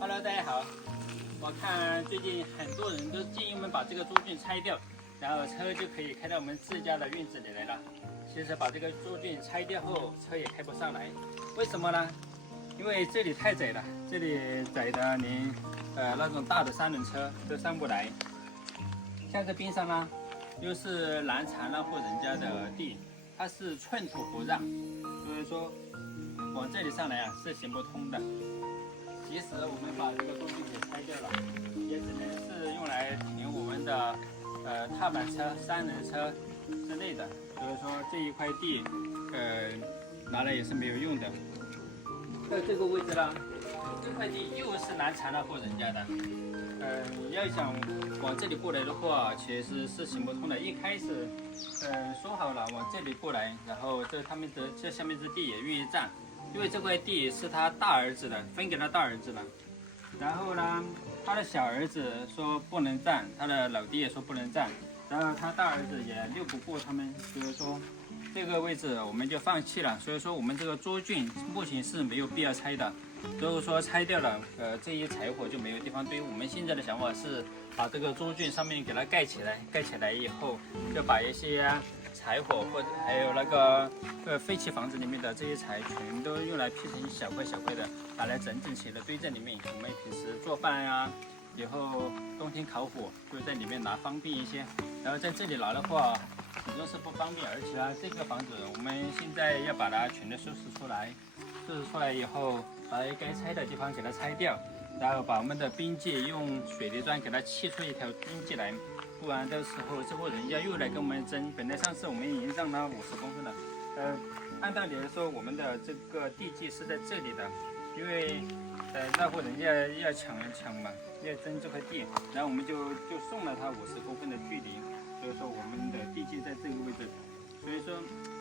Hello， 大家好。我看最近很多人都建议我们把这个猪圈拆掉，然后车就可以开到我们自家的院子里来了。其实把这个猪圈拆掉后，车也开不上来。为什么呢？因为这里太窄了，这里窄的连那种大的3轮车都上不来。像这边上呢，又是南禅那户人家的地，它是寸土不让，所以说往这里上来啊是行不通的。即使我们把这个猪圈给拆掉了，也只能是用来停我们的踏板车、3轮车之类的。所以说这一块地拿来也是没有用的。在这个位置呢，这块地又是南禅那户人家的。要想往这里过来的话，其实是行不通的。一开始说好了往这里过来，然后他们的这下面这地也愿意占。因为这块地是他大儿子的，分给他大儿子了。然后呢，他的小儿子说不能占，他的老弟也说不能占。然后他大儿子也拗不过他们，所以说这个位置我们就放弃了。所以说我们这个猪圈目前是没有必要拆的。如果说拆掉了，这些柴火就没有地方堆。我们现在的想法是把这个猪圈上面给它盖起来，盖起来以后就把一些柴火或者还有那个废弃房子里面的这些柴，全都用来劈成小块小块的，把它整整齐的堆在里面。我们平时做饭啊，以后冬天烤火就在里面拿方便一些。然后在这里拿的话，始终是不方便，而且呢，这个房子我们现在要把它全都收拾出来。收拾出来以后，把该拆的地方给它拆掉，然后把我们的边界用水泥砖给它砌出一条边界来。不然到时候这户人家又来跟我们争。本来上次我们已经让他50公分了，按道理来说我们的这个地基是在这里的，因为那户人家要抢嘛，要争这块地，然后我们就送了他50公分的距离，所以说我们的地基在这个位置。所以说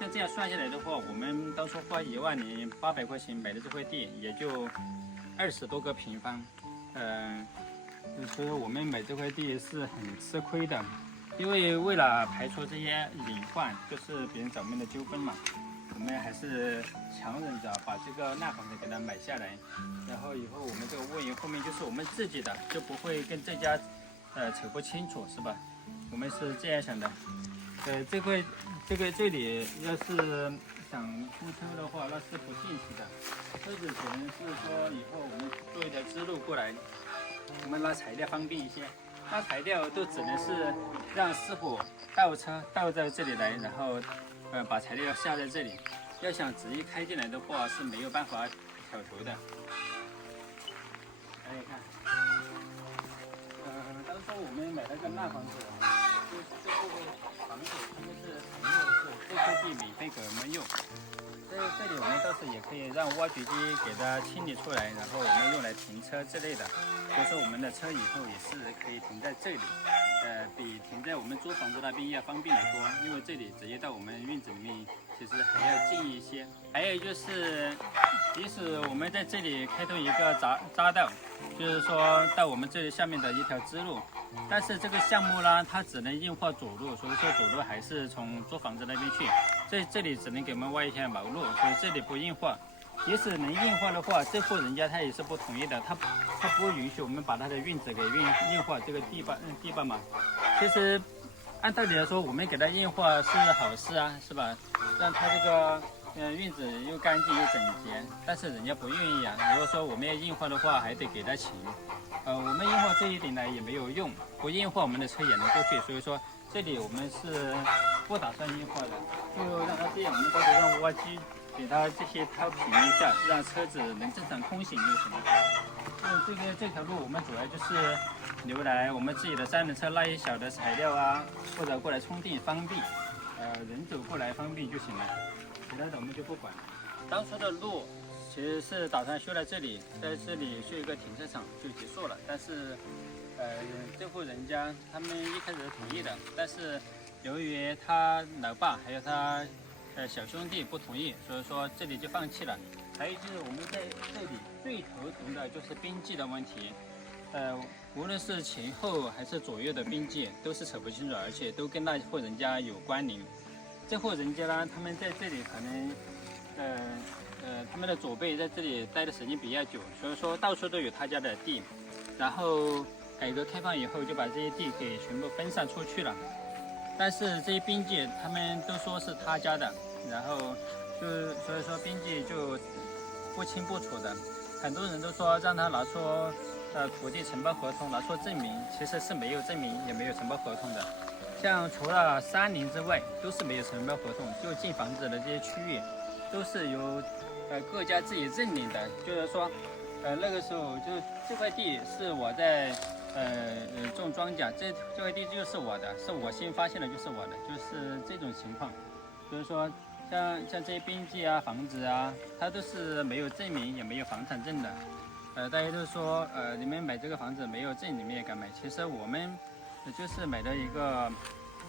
像这样算下来的话，我们当初花10800块钱买的这块地，也就20多个平方，所以我们买这块地是很吃亏的，因为为了排除这些隐患，就是别人找我们的纠纷嘛，我们还是强忍着把这个烂房子给它买下来，然后以后我们这个窝园后面就是我们自己的，就不会跟这家扯不清楚，是吧？我们是这样想的。这里要是想出车的话，那是不现实的。车子只能是说以后我们做一条支路过来，我们拉材料方便一些。拉材料都只能是让师傅倒车倒到这里来，然后把材料下在这里。要想直接开进来的话是没有办法挑头的。大家看，当初我们买那个烂房子，就是这部房子他们是承诺的是这块地免费给我们用。在这里我们倒是也可以让挖掘机给它清理出来，然后我们用来停车之类的。所以说我们的车以后也是可以停在这里，比停在我们租房子那边要方便得多。因为这里直接到我们院子里面，其实还要近一些。还有就是，即使我们在这里开通一个匝道，就是说到我们这里下面的一条支路，但是这个项目呢，它只能硬化主路，所以说主路还是从租房子那边去。这里只能给我们挖一条毛路，所以这里不硬化。即使能硬化的话，这户人家他也是不同意的，他不允许我们把他的院子给硬化这个地板嘛。其实按道理来说，我们给他硬化是好事啊，是吧？让他这个院子又干净又整洁，但是人家不愿意啊。如果说我们要硬化的话，还得给他钱。我们硬化这一点呢也没有用，不硬化我们的车也能过去，所以说这里我们是不打算硬化的，就让它这样，我们到时候让挖机给它这些掏平一下，让车子能正常通行就行了。这条路我们主要就是留来我们自己的3轮车拉一小的材料啊，或者过来充电方便，人走过来方便就行了，其他的我们就不管。当初的路其实是打算修在这里，在这里修一个停车场就结束了，但是这户人家他们一开始是同意的，但是由于他老爸还有他小兄弟不同意，所以说这里就放弃了。还有就是我们在这里最头疼的就是边界的问题，无论是前后还是左右的边界都是扯不清楚，而且都跟那户人家有关联。这户人家呢，他们在这里可能他们的祖辈在这里待的时间比较久，所以说到处都有他家的地。然后改革开放以后，就把这些地给全部分散出去了。但是这些边界他们都说是他家的，然后所以说边界就不清不楚的。很多人都说让他拿出土地承包合同，拿出证明，其实是没有证明也没有承包合同的。像除了山林之外，都是没有承包合同，就建房子的这些区域都是由各家自己认领的。就是说那个时候就这块地是我在种庄稼，这块地就是我的，是我先发现的，就是我的，就是这种情况。所以说像这些边界啊、房子啊，它都是没有证明也没有房产证的。大家都说你们买这个房子没有证，你们也敢买？其实我们就是买了一个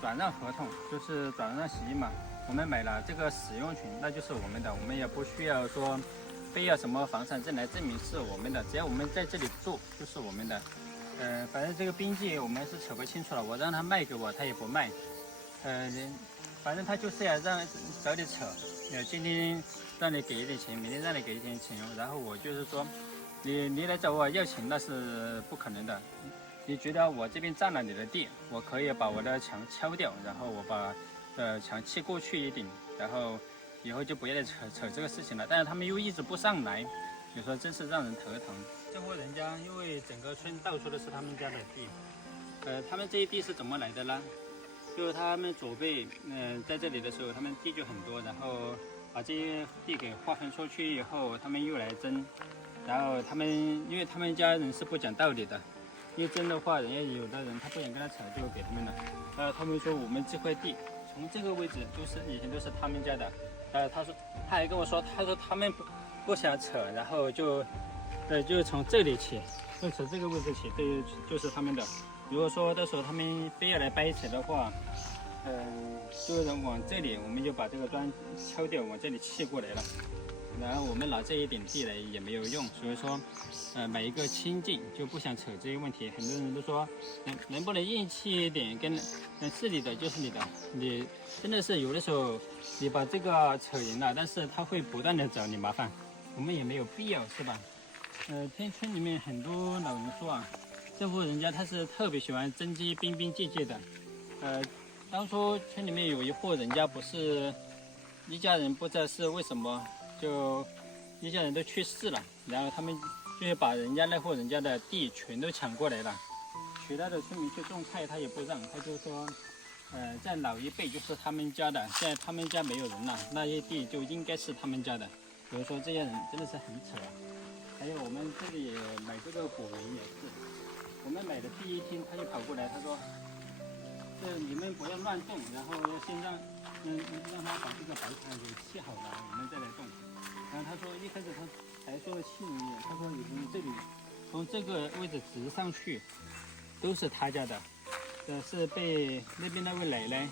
转让合同，就是转让协议嘛。我们买了这个使用权，那就是我们的，我们也不需要说非要什么房产证来证明是我们的，只要我们在这里住就是我们的。反正这个边界我们是扯不清楚了，我让他卖给我，他也不卖。反正他就是要找你扯，今天让你给一点钱，明天让你给一点钱，然后我就是说，你来找我要钱那是不可能的。你觉得我这边占了你的地，我可以把我的墙敲掉，然后我把墙砌过去一点，然后以后就不要再扯这个事情了。但是他们又一直不上来，有时候真是让人头疼。这户人家因为整个村到处都是他们家的地，他们这些地是怎么来的呢？就是他们祖辈在这里的时候，他们地就很多，然后把这些地给划分出去以后，他们又来争，然后因为他们家人是不讲道理的。一争的话，人家有的人他不想跟他扯，就给他们了。他们说我们这块地从这个位置就是以前都是他们家的。他还跟我说，他说他们不想扯，然后就从这里起，就从这个位置起，这就是他们的。如果说到时候他们非要来掰扯的话，就是往这里，我们就把这个砖敲掉，往这里砌过来了。然后我们拿这一点地来也没有用，所以说，买一个清净就不想扯这些问题。很多人都说，能不能硬气一点，是你的就是你的。你真的是有的时候，你把这个扯赢了，但是他会不断的找你麻烦，我们也没有必要，是吧？听村里面很多老人说啊，这户人家他是特别喜欢争这些边边界界的。当初村里面有一户人家不是一家人，不知道是为什么。就一家人都去世了，然后他们就是把人家那户人家的地全都抢过来了，其他的村民去种菜他也不让，他就说，在老一辈就是他们家的，现在他们家没有人了，那些地就应该是他们家的。所以说这些人真的是很扯啊。还有我们这里买这个果园也是，我们买的第一天他就跑过来，他说，你们不要乱动，然后要先让他把这个白菜给砌好了，我们再来动。然后他说一开始他还说了气人一点，他说你们这里从这个位置直上去都是他家的，是被那边那位奶奶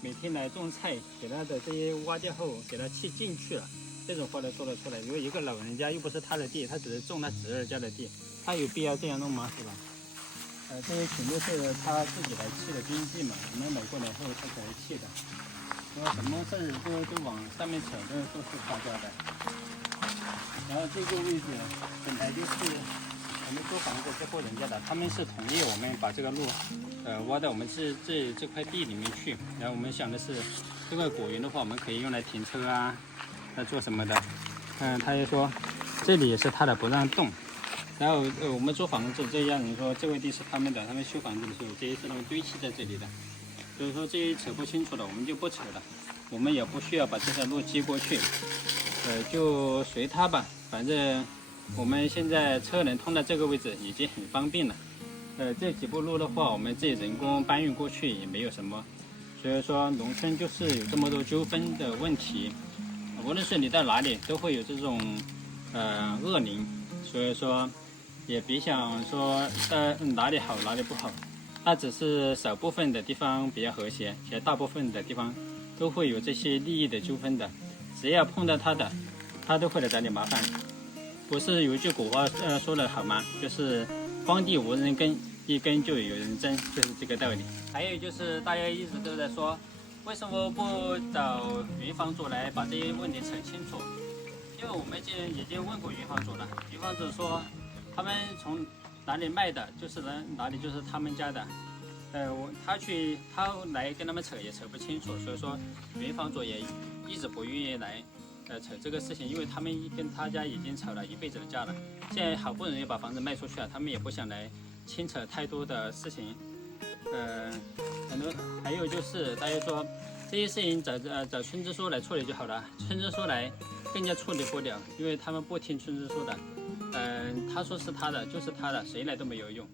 每天来种菜，给他的这些挖掉后给他砌进去了，这种话都说得出来。如果一个老人家又不是他的地，他只是种他侄儿家的地，他有必要这样弄吗？是吧？这些全都是他自己来砌的边界嘛，我们买过来后他才来砌的。然后什么事儿都往上面扯，都是他家的。然后这个位置本来就是我们租房子这户人家的，他们是同意我们把这个路挖到我们这块地里面去。然后我们想的是，这块果园的话，我们可以用来停车啊，做什么的。他就说这里也是他的，不让动。然后我们租房子，这家人说这块地是他们的，他们修房子的时候，这些是他们堆砌在这里的。所以说这些扯不清楚的，我们就不扯了，我们也不需要把这条路接过去，就随他吧。反正我们现在车能通到这个位置已经很方便了。这几步路的话，我们自己人工搬运过去也没有什么。所以说农村就是有这么多纠纷的问题，无论是你到哪里都会有这种恶灵。所以说也别想说哪里好哪里不好。它只是少部分的地方比较和谐，其实大部分的地方都会有这些利益的纠纷的。只要碰到他的，他都会来找你麻烦。不是有一句古话说的好吗？就是荒地无人耕，一耕就有人争，就是这个道理。还有就是大家一直都在说，为什么不找原房主来把这些问题扯清楚？因为我们已经问过云房主了，云房主说他们从哪里卖的，就是哪里就是他们家的。他来跟他们扯也扯不清楚，所以说云房主也一直不愿意来扯这个事情，因为他们跟他家已经吵了一辈子的架了，现在好不容易把房子卖出去了，他们也不想来牵扯太多的事情。很多还有就是大家说这些事情找村支书来处理就好了，村支书来更加处理不了，因为他们不听村支书的。他说是他的就是他的，谁来都没有用。